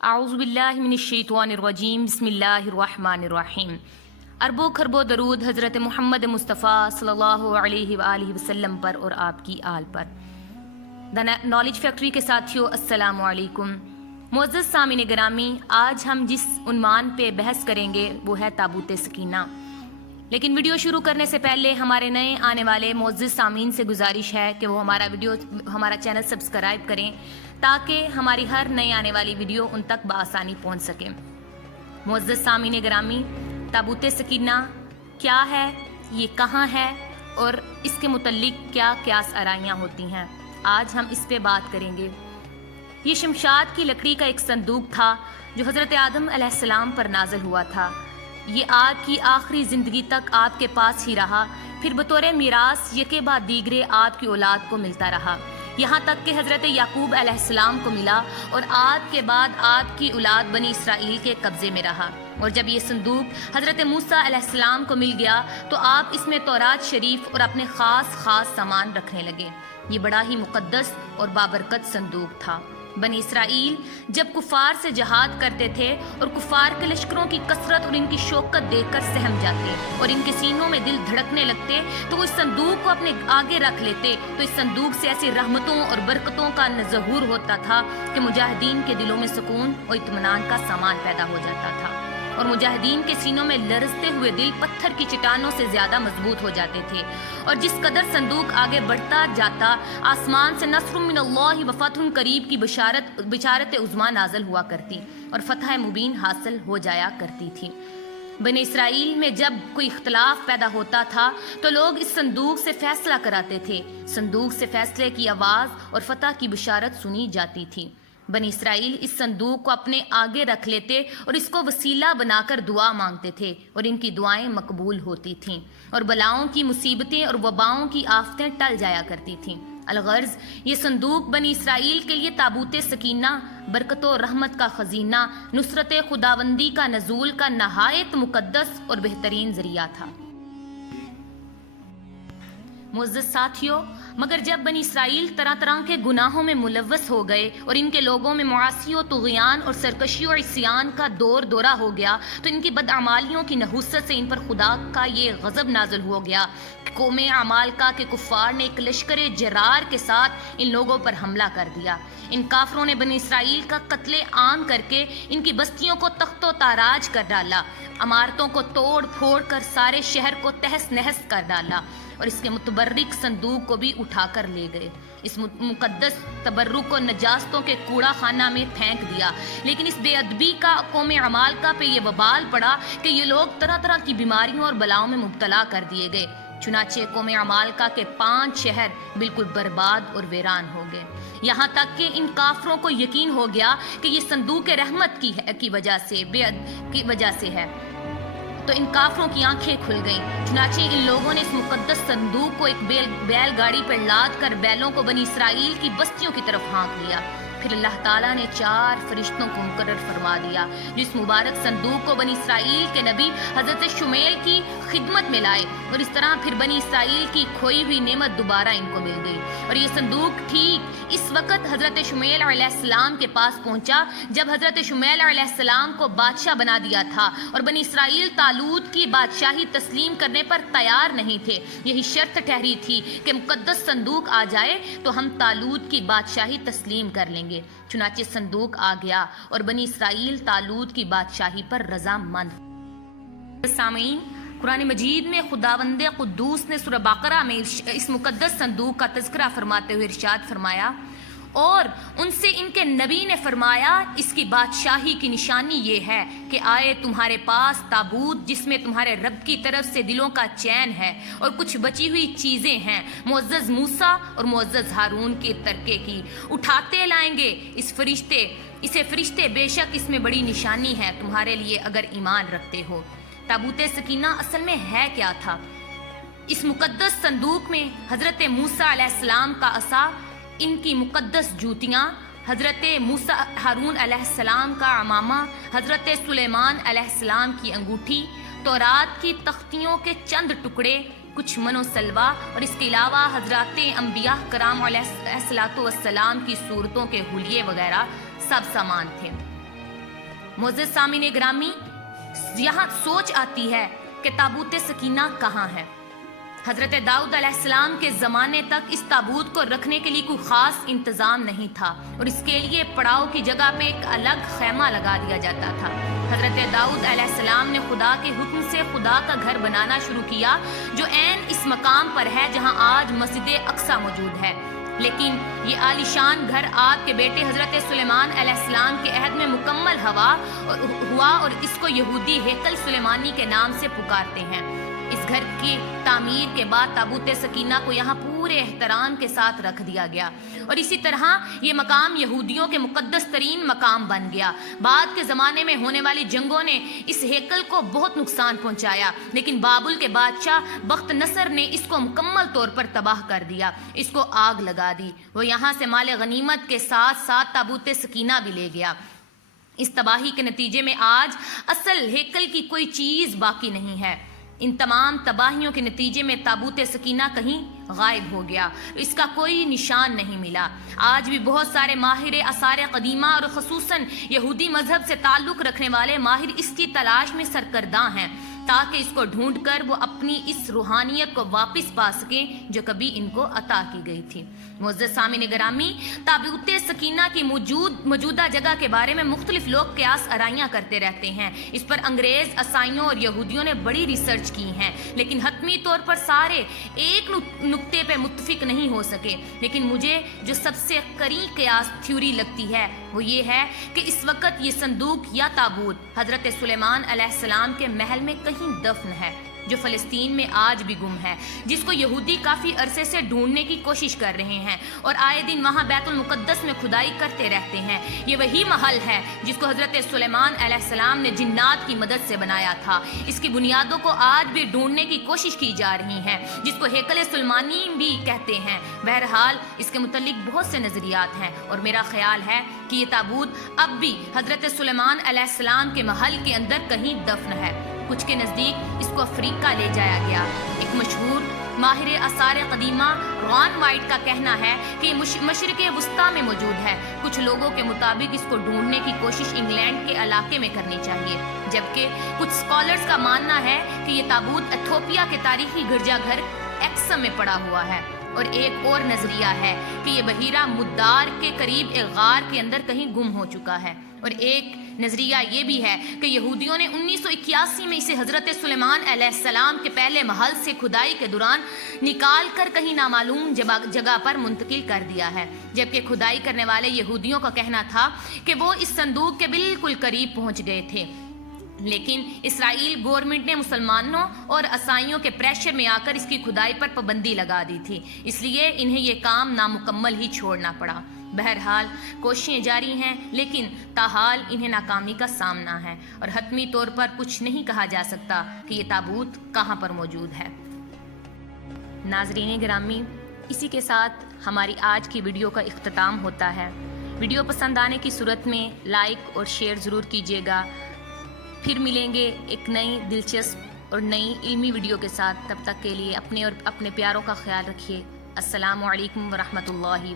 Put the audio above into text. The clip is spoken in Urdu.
اعوذ باللہ من الشیطان الرجیم بسم اللہ الرحمن الرحیم۔ اربوں خربوں درود حضرت محمد مصطفیٰ صلی اللہ علیہ وآلہ وسلم پر اور آپ کی آل پر۔ دا نالج فیکٹری کے ساتھیوں السلام علیکم۔ معزز سامعین گرامی، آج ہم جس عنوان پہ بحث کریں گے وہ ہے تابوت سکینہ۔ لیکن ویڈیو شروع کرنے سے پہلے ہمارے نئے آنے والے معزز سامعین سے گزارش ہے کہ وہ ہمارا چینل سبسکرائب کریں تاکہ ہماری ہر نئے آنے والی ویڈیو ان تک بآسانی پہنچ سکے۔ معزز سامعین گرامی، تابوت سکینہ کیا ہے، یہ کہاں ہے اور اس کے متعلق کیا قیاس آرائیاں ہوتی ہیں، آج ہم اس پہ بات کریں گے۔ یہ شمشاد کی لکڑی کا ایک صندوق تھا جو حضرت آدم علیہ السلام پر نازل ہوا تھا۔ یہ آپ کی آخری زندگی تک آپ کے پاس ہی رہا، پھر بطور میراث یکے بعد دیگرے آپ کی اولاد کو ملتا رہا، یہاں تک کہ حضرت یعقوب علیہ السلام کو ملا اور آپ کے بعد آپ کی اولاد بنی اسرائیل کے قبضے میں رہا۔ اور جب یہ صندوق حضرت موسیٰ علیہ السلام کو مل گیا تو آپ اس میں تورات شریف اور اپنے خاص سامان رکھنے لگے۔ یہ بڑا ہی مقدس اور بابرکت صندوق تھا۔ بنی اسرائیل جب کفار سے جہاد کرتے تھے اور کفار کے لشکروں کی کثرت اور ان کی شوکت دیکھ کر سہم جاتے اور ان کے سینوں میں دل دھڑکنے لگتے تو وہ اس صندوق کو اپنے آگے رکھ لیتے، تو اس صندوق سے ایسی رحمتوں اور برکتوں کا ظہور ہوتا تھا کہ مجاہدین کے دلوں میں سکون اور اطمینان کا سامان پیدا ہو جاتا تھا، اور مجاہدین کے سینوں میں لرزتے ہوئے دل پتھر کی چٹانوں سے زیادہ مضبوط ہو جاتے تھے۔ اور جس قدر صندوق آگے بڑھتا جاتا، آسمان سے نصر من اللہ و فتح قریب کی بشارت عظمیٰ نازل ہوا کرتی اور فتح مبین حاصل ہو جایا کرتی تھی۔ بنی اسرائیل میں جب کوئی اختلاف پیدا ہوتا تھا تو لوگ اس صندوق سے فیصلہ کراتے تھے، صندوق سے فیصلے کی آواز اور فتح کی بشارت سنی جاتی تھی۔ بنی اسرائیل اس صندوق کو اپنے آگے رکھ لیتے اور اس کو وسیلہ بنا کر دعا مانگتے تھے، اور ان کی دعائیں مقبول ہوتی تھیں اور بلاؤں کی مصیبتیں اور وباؤں کی آفتیں ٹل جایا کرتی تھیں۔ الغرض یہ صندوق بنی اسرائیل کے لیے تابوت سکینہ، برکت و رحمت کا خزینہ، نصرت خداوندی کا نزول کا نہایت مقدس اور بہترین ذریعہ تھا۔ معزز ساتھیوں، مگر جب بنی اسرائیل طرح طرح کے گناہوں میں ملوث ہو گئے اور ان کے لوگوں میں معاصی و طغیان اور سرکشی و عصیان کا دورہ ہو گیا تو ان کی بدعمالیوں کی نحوست سے ان پر خدا کا یہ غضب نازل ہو گیا کہ قوم عمالقہ کے کفار نے ایک لشکر جرار کے ساتھ ان لوگوں پر حملہ کر دیا۔ ان کافروں نے بنی اسرائیل کا قتل عام کر کے ان کی بستیوں کو تخت و تاراج کر ڈالا، عمارتوں کو توڑ پھوڑ کر سارے شہر کو تہس نہس کر ڈالا اور اس کے متبرک صندوق کو بھی اٹھا کر لے گئے۔ اس مقدس تبرک کو نجاستوں کے کوڑا خانہ میں پھینک دیا۔ لیکن اس بے ادبی کا قوم عمالقہ پہ یہ وبال پڑا کہ یہ لوگ طرح طرح کی بیماریوں اور بلاؤں میں مبتلا کر دیے گئے۔ چنانچہ قوم عمالقہ کے 5 شہر بالکل برباد اور ویران ہو گئے، یہاں تک کہ ان کافروں کو یقین ہو گیا کہ یہ صندوق رحمت کی وجہ سے ہے، تو ان کافروں کی آنکھیں کھل گئیں۔ چنانچہ ان لوگوں نے اس مقدس صندوق کو ایک بیل گاڑی پر لاد کر بیلوں کو بنی اسرائیل کی بستیوں کی طرف ہانک لیا۔ پھر اللہ تعالیٰ نے 4 فرشتوں کو مقرر فرما دیا جو اس مبارک صندوق کو بنی اسرائیل کے نبی حضرت شمیل کی خدمت میں لائے، اور اس طرح پھر بنی اسرائیل کی کھوئی ہوئی نعمت دوبارہ ان کو مل گئی۔ اور یہ صندوق ٹھیک اس وقت حضرت شمیل علیہ السلام کے پاس پہنچا جب حضرت شمیل علیہ السلام کو بادشاہ بنا دیا تھا اور بنی اسرائیل طالوت کی بادشاہی تسلیم کرنے پر تیار نہیں تھے۔ یہی شرط ٹھہری تھی کہ مقدس صندوق آ جائے تو ہم طالوت کی بادشاہی تسلیم کر لیں گے۔ چنانچہ صندوق آ گیا اور بنی اسرائیل طالوت کی بادشاہی پر رضامند۔ سامعین، قرآن مجید میں خداوند قدوس نے سورہ بقرہ میں اس مقدس صندوق کا تذکرہ فرماتے ہوئے ارشاد فرمایا، اور ان سے ان کے نبی نے فرمایا اس کی بادشاہی کی نشانی یہ ہے کہ آئے تمہارے پاس تابوت جس میں تمہارے رب کی طرف سے دلوں کا چین ہے اور کچھ بچی ہوئی چیزیں ہیں معزز موسیٰ اور معزز ہارون کے ترکے کی، اٹھاتے لائیں گے اسے فرشتے، بے شک اس میں بڑی نشانی ہے تمہارے لیے اگر ایمان رکھتے ہو۔ تابوت سکینہ اصل میں ہے کیا تھا؟ اس مقدس صندوق میں حضرت موسیٰ علیہ السلام کا عصا، ان کی مقدس جوتیاں، حضرت موسیٰ ہارون علیہ السلام کا عمامہ، حضرت سلیمان علیہ السلام کی انگوٹھی، تورات کی تختیوں کے چند ٹکڑے، کچھ من و سلوا، اور اس کے علاوہ حضرات انبیاء کرام علیہ السلام کی صورتوں کے حلیے وغیرہ سب سامان تھے۔ معزز سامعین گرامی، یہاں سوچ آتی ہے کہ تابوت سکینہ کہاں ہے؟ حضرت داؤد علیہ السلام کے زمانے تک اس تابوت کو رکھنے کے لیے کوئی خاص انتظام نہیں تھا اور اس کے لیے پڑاؤ کی جگہ پہ ایک الگ خیمہ لگا دیا جاتا تھا۔ حضرت داؤد علیہ السلام نے خدا کے حکم سے خدا کا گھر بنانا شروع کیا، جو عین اس مقام پر ہے جہاں آج مسجد اقصی موجود ہے۔ لیکن یہ عالیشان گھر آپ کے بیٹے حضرت سلیمان علیہ السلام کے عہد میں مکمل ہوا اور اس کو یہودی ہیکل سلیمانی کے نام سے پکارتے ہیں۔ اس گھر کی تعمیر کے بعد تابوت سکینہ کو یہاں پورے احترام کے ساتھ رکھ دیا گیا اور اسی طرح یہ مقام یہودیوں کے مقدس ترین مقام بن گیا۔ بعد کے زمانے میں ہونے والی جنگوں نے اس ہیکل کو بہت نقصان پہنچایا، لیکن بابل کے بادشاہ بخت نصر نے اس کو مکمل طور پر تباہ کر دیا، اس کو آگ لگا دی۔ وہ یہاں سے مال غنیمت کے ساتھ ساتھ تابوت سکینہ بھی لے گیا۔ اس تباہی کے نتیجے میں آج اصل ہیکل کی کوئی چیز باقی نہیں ہے۔ ان تمام تباہیوں کے نتیجے میں تابوت سکینہ کہیں غائب ہو گیا، اس کا کوئی نشان نہیں ملا۔ آج بھی بہت سارے ماہر آثار قدیمہ اور خصوصاً یہودی مذہب سے تعلق رکھنے والے ماہر اس کی تلاش میں سرگرداں ہیں تاکہ اس کو ڈھونڈ کر وہ اپنی اس روحانیت کو واپس پا سکیں جو کبھی ان کو عطا کی گئی تھی۔ معزز سامعین گرامی، تابوت سکینہ کی موجودہ جگہ کے بارے میں مختلف لوگ قیاس آرائیاں کرتے رہتے ہیں۔ اس پر انگریز، عیسائیوں اور یہودیوں نے بڑی ریسرچ کی ہیں، لیکن حتمی طور پر سارے ایک نقطے پہ متفق نہیں ہو سکے۔ لیکن مجھے جو سب سے قریب قیاس تھیوری لگتی ہے وہ یہ ہے کہ اس وقت یہ صندوق یا تابوت حضرت سلیمان علیہ السلام کے محل میں کہیں دفن ہے، جو فلسطین میں آج بھی گم ہے، جس کو یہودی کافی عرصے سے ڈھونڈنے کی کوشش کر رہے ہیں اور آئے دن وہاں بیت المقدس میں کھدائی کرتے رہتے ہیں۔ یہ وہی محل ہے جس کو حضرت سلیمان علیہ السلام نے جنات کی مدد سے بنایا تھا۔ اس کی بنیادوں کو آج بھی ڈھونڈنے کی کوشش کی جا رہی ہے، جس کو ہیکل سلیمانی بھی کہتے ہیں۔ بہرحال اس کے متعلق بہت سے نظریات ہیں اور میرا خیال ہے کہ یہ تابوت اب بھی حضرت سلیمان علیہ السلام کے محل کے اندر کہیں دفن ہے۔ کچھ کے نزدیک اس کو افریقہ لے جایا گیا۔ ایک مشہور ماہر آثار قدیمہ ران وائٹ کا کہنا ہے کہ یہ مشرق وسطیٰ میں موجود ہے۔ کچھ لوگوں کے مطابق اس کو ڈھونڈنے کی کوشش انگلینڈ کے علاقے میں کرنی چاہیے، جبکہ کچھ اسکالرز کا ماننا ہے کہ یہ تابوت ایتھوپیا کے تاریخی گرجا گھر ایکسم میں پڑا ہوا ہے۔ اور ایک اور نظریہ ہے کہ یہ بحیرہ مدار کے قریب ایک غار کے اندر کہیں گم ہو چکا ہے۔ اور ایک نظریہ یہ بھی ہے کہ یہودیوں نے 1981 میں اسے حضرت سلیمان علیہ السلام کے پہلے محل سے کھدائی کے دوران نکال کر کہیں نامعلوم جگہ پر منتقل کر دیا ہے، جبکہ کھدائی کرنے والے یہودیوں کا کہنا تھا کہ وہ اس صندوق کے بالکل قریب پہنچ گئے تھے، لیکن اسرائیل گورنمنٹ نے مسلمانوں اور عیسائیوں کے پریشر میں آ کر اس کی کھدائی پر پابندی لگا دی تھی، اس لیے انہیں یہ کام نامکمل ہی چھوڑنا پڑا۔ بہرحال کوششیں جاری ہیں، لیکن تاحال انہیں ناکامی کا سامنا ہے اور حتمی طور پر کچھ نہیں کہا جا سکتا کہ یہ تابوت کہاں پر موجود ہے۔ ناظرین گرامی، اسی کے ساتھ ہماری آج کی ویڈیو کا اختتام ہوتا ہے۔ ویڈیو پسند آنے کی صورت میں لائک اور شیئر ضرور کیجیے گا۔ پھر ملیں گے ایک نئی دلچسپ اور نئی علمی ویڈیو کے ساتھ۔ تب تک کے لیے اپنے اور اپنے پیاروں کا خیال رکھیے۔ السلام علیکم ورحمۃ اللہ وبرکاتہ۔